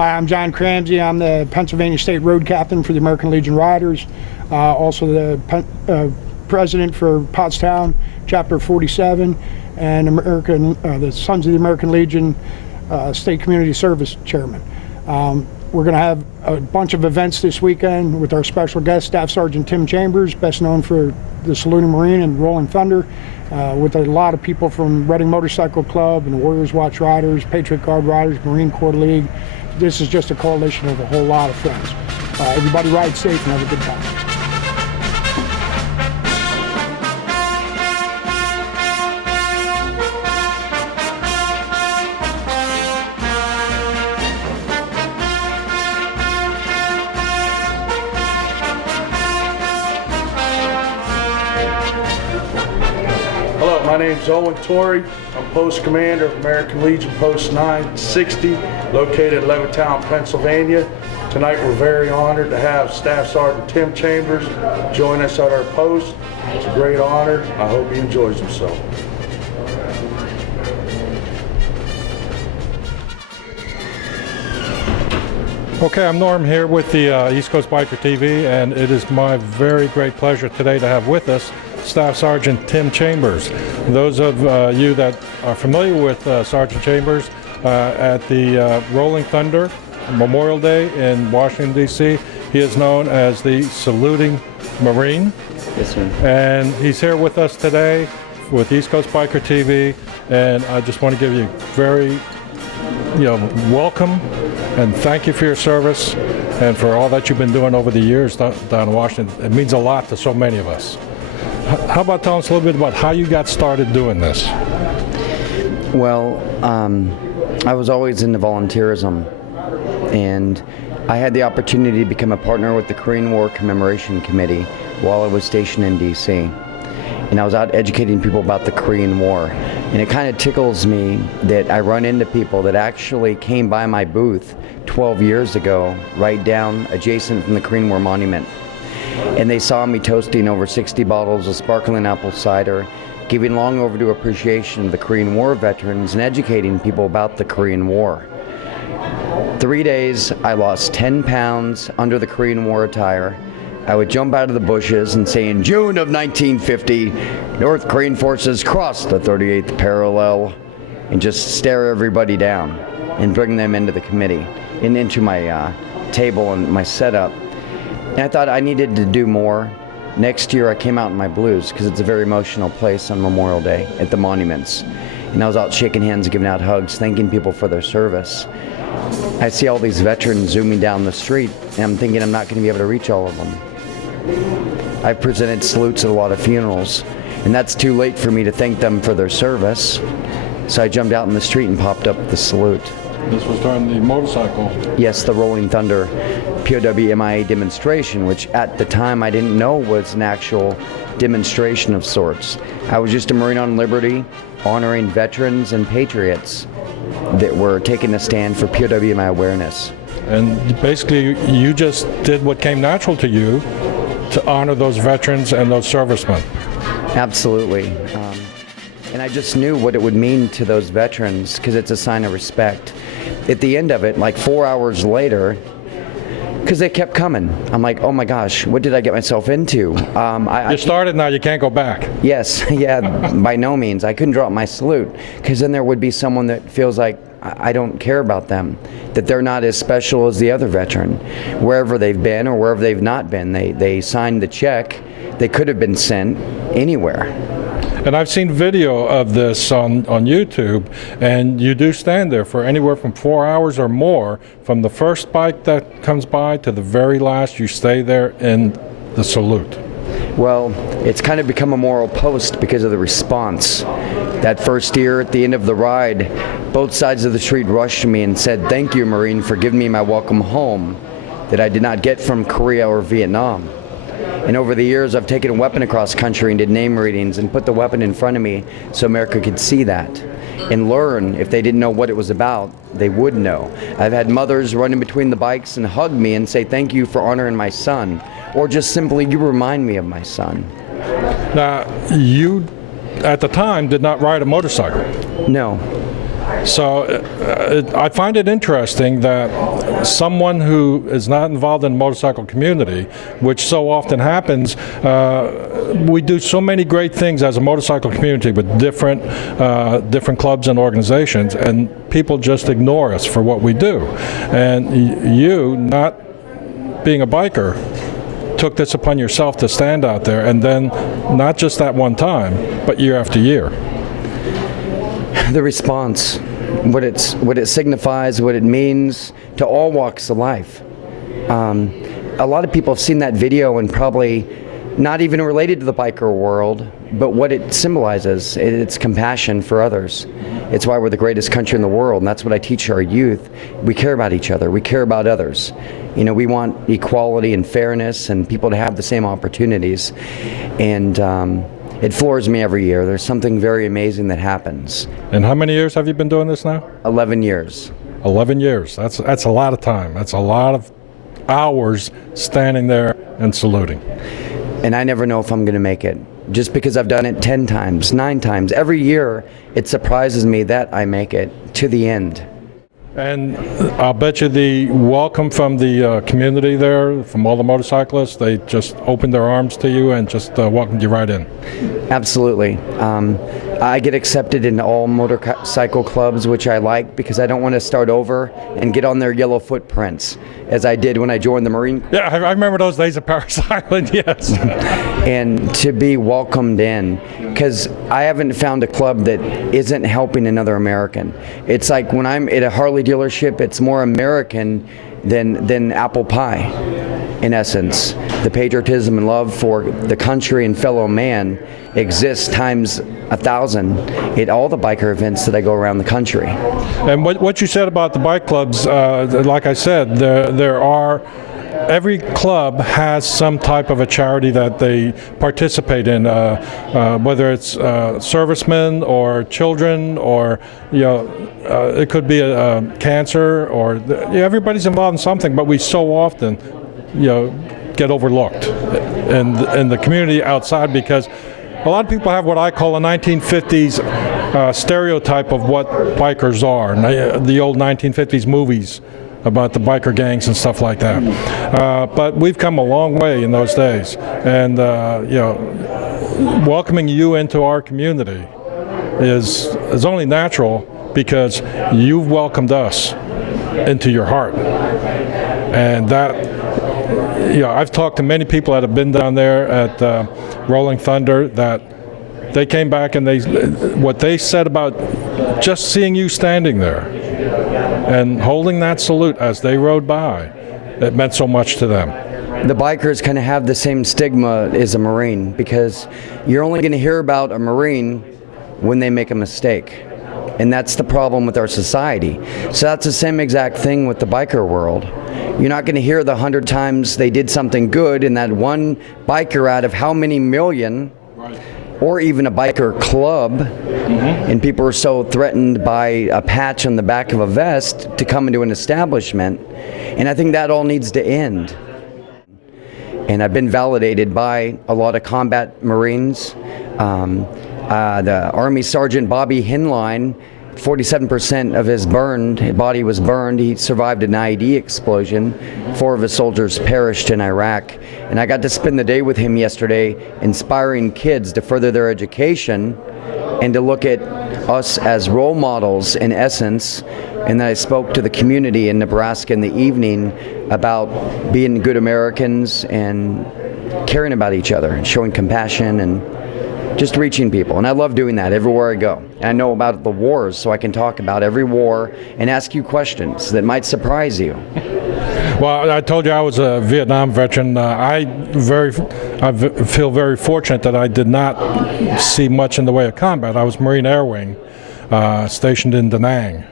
Hi, I'm John Cramsey. I'm the Pennsylvania State Road Captain for the American Legion Riders, also the President for Pottstown, Chapter 47, and the Sons of the American Legion State Community Service Chairman. We're going to have a bunch of events this weekend with our special guest, Staff Sergeant Tim Chambers, best known for the Saluting Marine and Rolling Thunder, with a lot of people from Reading Motorcycle Club and the Warriors Watch Riders, Patriot Guard Riders, Marine Corps League. This is just a coalition of a whole lot of friends. Everybody ride safe and have a good time. Hello, my name is Owen Torrey. I'm Post Commander of American Legion Post 960, located in Levittown, Pennsylvania. Tonight we're very honored to have Staff Sergeant Tim Chambers join us at our post. It's a great honor. I hope he enjoys himself. Okay, I'm Norm here with the East Coast Biker TV, and it is my very great pleasure today to have with us Staff Sergeant Tim Chambers. Those of you that are familiar with Sergeant Chambers, at the Rolling Thunder Memorial Day in Washington, D.C., he is known as the Saluting Marine. Yes, sir. And he's here with us today with East Coast Biker TV, and I just want to give you very welcome and thank you for your service and for all that you've been doing over the years down in Washington. It means a lot to so many of us. How about telling us a little bit about how you got started doing this? Well, I was always into volunteerism, and I had the opportunity to become a partner with the Korean War Commemoration Committee while I was stationed in D.C. And I was out educating people about the Korean War. And it kind of tickles me that I run into people that actually came by my booth 12 years ago, right down adjacent from the Korean War Monument. And they saw me toasting over 60 bottles of sparkling apple cider, giving long overdue appreciation of the Korean War veterans and educating people about the Korean War. 3 days, I lost 10 pounds under the Korean War attire. I would jump out of the bushes and say, in June of 1950, North Korean forces crossed the 38th parallel, and just stare everybody down and bring them into the committee and into my table and my setup. And I thought I needed to do more. Next year I came out in my blues because it's a very emotional place on Memorial Day at the monuments. And I was out shaking hands, giving out hugs, thanking people for their service. I see all these veterans zooming down the street, and I'm thinking I'm not going to be able to reach all of them. I presented salutes at a lot of funerals, and that's too late for me to thank them for their service. So I jumped out in the street and popped up the salute. This was during the motorcycle. Yes, the Rolling Thunder POW MIA demonstration, which at the time I didn't know was an actual demonstration of sorts. I was just a Marine on liberty, honoring veterans and patriots that were taking a stand for POW MIA awareness. And basically, you just did what came natural to you to honor those veterans and those servicemen. Absolutely. And I just knew what it would mean to those veterans because it's a sign of respect. At the end of it, like 4 hours later, because they kept coming, I'm like, oh my gosh, what did I get myself into? You started, now you can't go back. Yes, yeah, by no means. I couldn't drop my salute because then there would be someone that feels like I don't care about them, that they're not as special as the other veteran. Wherever they've been or wherever they've not been, they signed the check. They could have been sent anywhere. And I've seen video of this on YouTube, and you do stand there for anywhere from 4 hours or more. From the first bike that comes by to the very last, you stay there in the salute. Well, it's kind of become a moral post because of the response. That first year at the end of the ride, both sides of the street rushed me and said, "Thank you, Marine, for giving me my welcome home that I did not get from Korea or Vietnam." And over the years, I've taken a weapon across country and did name readings and put the weapon in front of me so America could see that and learn. If they didn't know what it was about, they would know. I've had mothers run in between the bikes and hug me and say, "Thank you for honoring my son," or just simply, "You remind me of my son." Now, you, at the time, did not ride a motorcycle. No. So I find it interesting that someone who is not involved in the motorcycle community, which so often happens, we do so many great things as a motorcycle community with different clubs and organizations, and people just ignore us for what we do. And you, not being a biker, took this upon yourself to stand out there, and then not just that one time, but year after year. The response, what it signifies, what it means to all walks of life. A lot of people have seen that video and probably not even related to the biker world, but what it symbolizes, it's compassion for others. It's why we're the greatest country in the world, and that's what I teach our youth. We care about each other. We care about others. You know, we want equality and fairness and people to have the same opportunities. And it floors me every year. There's something very amazing that happens. And how many years have you been doing this now? 11 years. 11 years. That's a lot of time. That's a lot of hours standing there and saluting. And I never know if I'm going to make it. Just because I've done it 10 times, 9 times, every year, it surprises me that I make it to the end. And I'll bet you the welcome from the community there, from all the motorcyclists, they just opened their arms to you and just welcomed you right in. Absolutely. I get accepted in all motorcycle clubs, which I like because I don't want to start over and get on their yellow footprints, as I did when I joined the Marine Corps. Yeah, I remember those days at Paris Island, yes. And to be welcomed in, because I haven't found a club that isn't helping another American. It's like when I'm at a Harley dealership, it's more American than apple pie, in essence. The patriotism and love for the country and fellow man exists times 1,000 at all the biker events that I go around the country. And what you said about the bike clubs, like I said, there are, every club has some type of a charity that they participate in, whether it's servicemen or children, or it could be a cancer, or everybody's involved in something. But we so often, get overlooked in the community outside, because a lot of people have what I call a 1950s stereotype of what bikers are, the old 1950s movies about the biker gangs and stuff like that. But we've come a long way in those days, and welcoming you into our community is only natural because you've welcomed us into your heart. And that, I've talked to many people that have been down there at Rolling Thunder, that they came back and what they said about just seeing you standing there and holding that salute as they rode by, it meant so much to them. The bikers kind of have the same stigma as a Marine, because you're only going to hear about a Marine when they make a mistake. And that's the problem with our society. So that's the same exact thing with the biker world. You're not going to hear the 100 times they did something good in that one biker out of how many million, or even a biker club, and people are so threatened by a patch on the back of a vest to come into an establishment. And I think that all needs to end. And I've been validated by a lot of combat Marines. The Army Sergeant Bobby Hinline, 47% of his body was burned. He survived an IED explosion. 4 of his soldiers perished in Iraq. And I got to spend the day with him yesterday, inspiring kids to further their education and to look at us as role models in essence. And then I spoke to the community in Nebraska in the evening about being good Americans and caring about each other and showing compassion and just reaching people. And I love doing that everywhere I go. And I know about the wars, so I can talk about every war and ask you questions that might surprise you. Well, I told you I was a Vietnam veteran. I feel very fortunate that I did not see much in the way of combat. I was Marine Air Wing, stationed in Da Nang,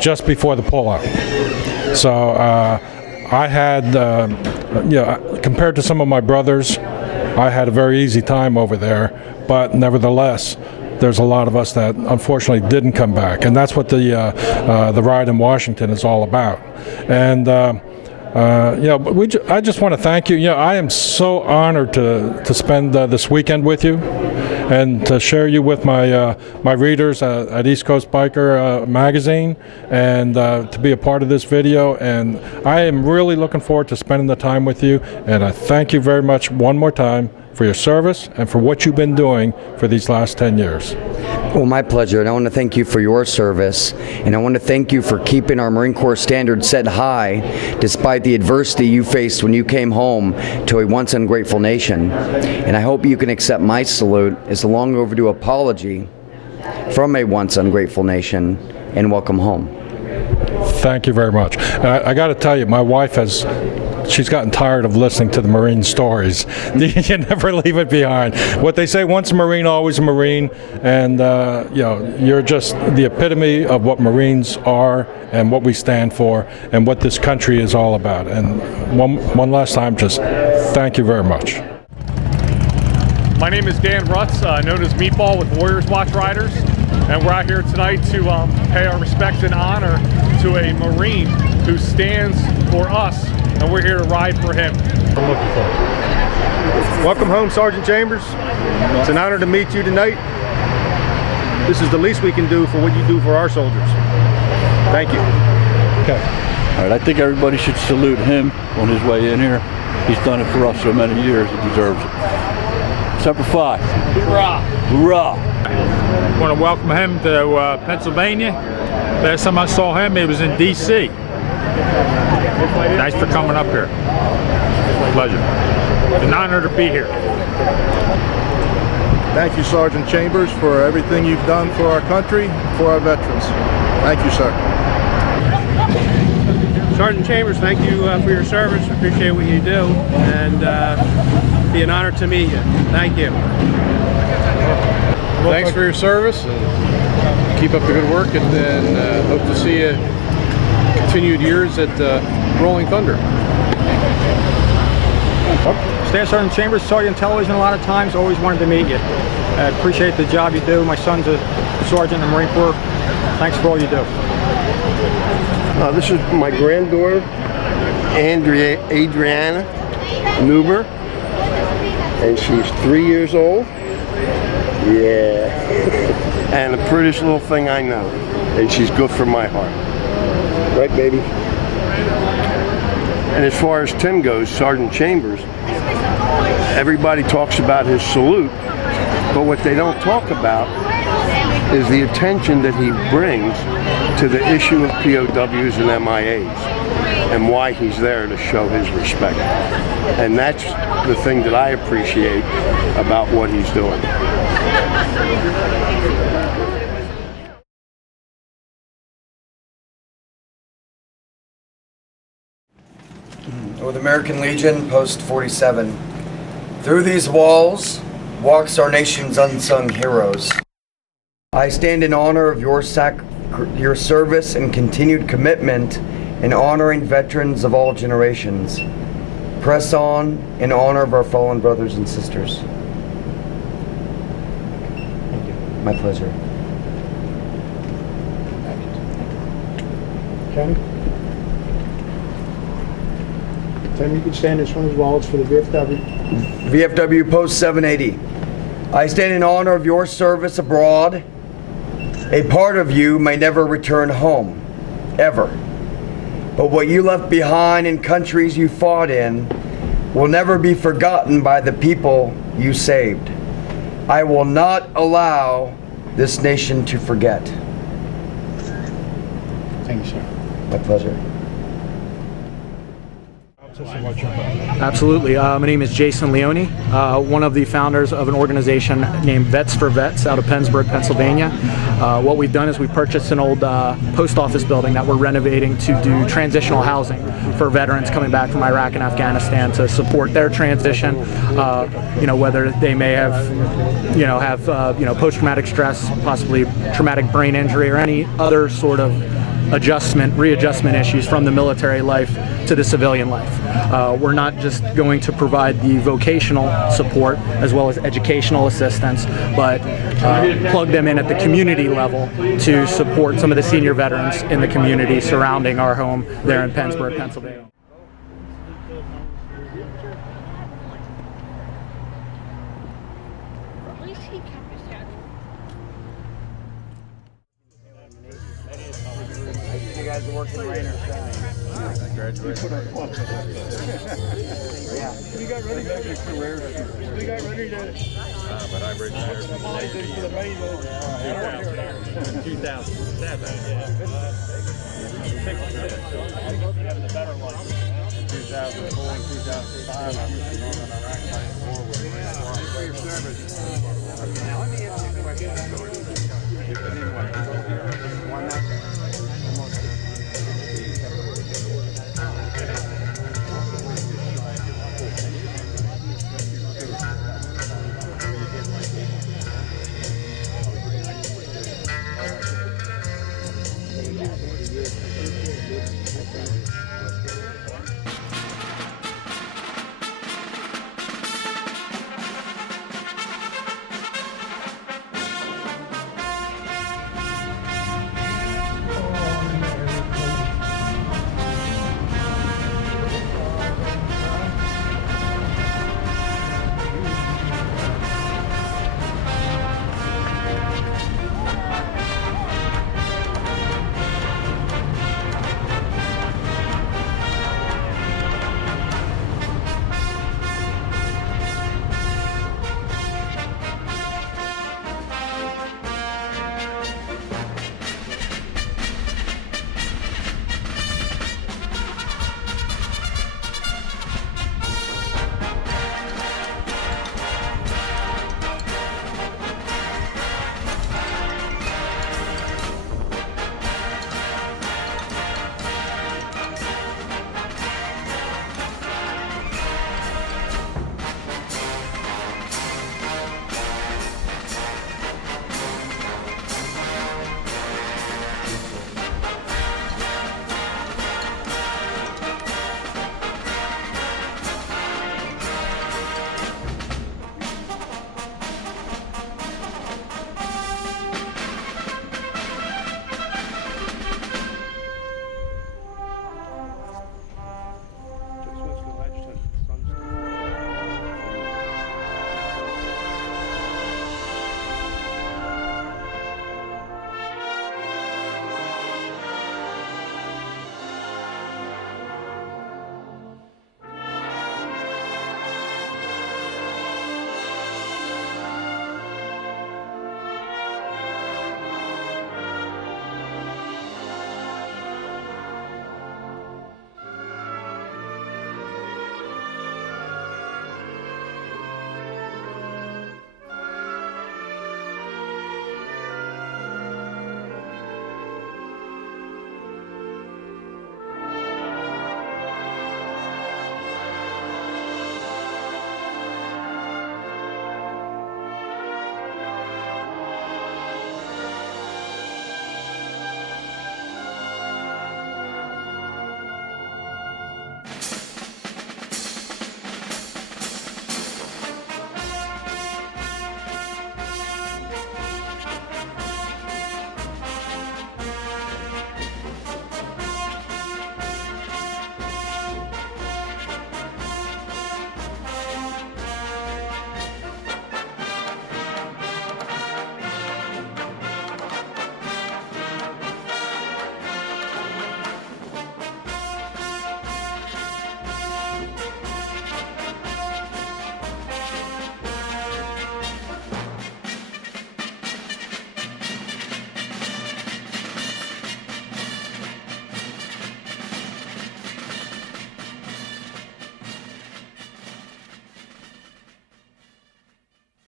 just before the pullout. So I had, compared to some of my brothers, I had a very easy time over there. But nevertheless, there's a lot of us that unfortunately didn't come back, and that's what the ride in Washington is all about. And I just want to thank you. I am so honored to spend this weekend with you and to share you with my my readers at East Coast Biker magazine, and to be a part of this video. And I am really looking forward to spending the time with you. And I thank you very much one more time for your service and for what you've been doing for these last 10 years. Well, my pleasure, and I want to thank you for your service, and I want to thank you for keeping our Marine Corps standards set high despite the adversity you faced when you came home to a once ungrateful nation. And I hope you can accept my salute as a long overdue apology from a once ungrateful nation, and welcome home. Thank you very much. I got to tell you, my wife she's gotten tired of listening to the Marine stories. You never leave it behind. What they say, once a Marine, always a Marine. And you're just the epitome of what Marines are and what we stand for and what this country is all about. And one last time, just thank you very much. My name is Dan Rutz, known as Meatball with Warriors Watch Riders, and we're out here tonight to pay our respect and honor to a Marine who stands for us, and we're here to ride for him. I'm looking for. Welcome home, Sergeant Chambers. It's an honor to meet you tonight. This is the least we can do for what you do for our soldiers. Thank you. Okay. All right, I think everybody should salute him on his way in here. He's done it for us so many years, he deserves it. Semper Fi. Hoorah! Hoorah! I want to welcome him to Pennsylvania. Last time I saw him, he was in D.C. Thanks for coming up here. Pleasure. It's an honor to be here. Thank you, Sergeant Chambers, for everything you've done for our country, for our veterans. Thank you, sir. Sergeant Chambers, thank you for your service. Appreciate what you do, and be an honor to meet you. Thank you. Thanks for your service, and keep up the good work, and then hope to see you continued years at Rolling Thunder. Staff Sergeant Chambers, saw you on television a lot of times, always wanted to meet you. I appreciate the job you do. My son's a sergeant in the Marine Corps. Thanks for all you do. This is my granddaughter, Adriana Nuber, and she's 3 years old. Yeah. And the prettiest little thing I know, and she's good for my heart. Right, baby? And as far as Tim goes, Sergeant Chambers, everybody talks about his salute, but what they don't talk about is the attention that he brings to the issue of POWs and MIAs and why he's there to show his respect. And that's the thing that I appreciate about what he's doing. With American Legion, Post 47. Through these walls walks our nation's unsung heroes. I stand in honor of your service and continued commitment in honoring veterans of all generations. Press on in honor of our fallen brothers and sisters. Thank you. My pleasure. Kenny? Tim, you can stand this one as well. It's for the VFW. VFW Post 780. I stand in honor of your service abroad. A part of you may never return home, ever. But what you left behind in countries you fought in will never be forgotten by the people you saved. I will not allow this nation to forget. Thank you, sir. My pleasure. Absolutely. My name is Jason Leone, one of the founders of an organization named Vets for Vets out of Pennsburg, Pennsylvania. What we've done is we purchased an old post office building that we're renovating to do transitional housing for veterans coming back from Iraq and Afghanistan to support their transition. Whether they may have post-traumatic stress, possibly traumatic brain injury, or any other sort of readjustment issues from the military life to the civilian life. We're not just going to provide the vocational support as well as educational assistance, but plug them in at the community level to support some of the senior veterans in the community surrounding our home there in Pennsburg, Pennsylvania. guys are working rain or shine. I graduated. Yeah. We got ready for the career. We got ready to But I retired. put some eyes in for the main load. 2007. Having the better one. 2004 and 2005, I was on Iraq Fighting War with For your service. Now let me ask you a question. One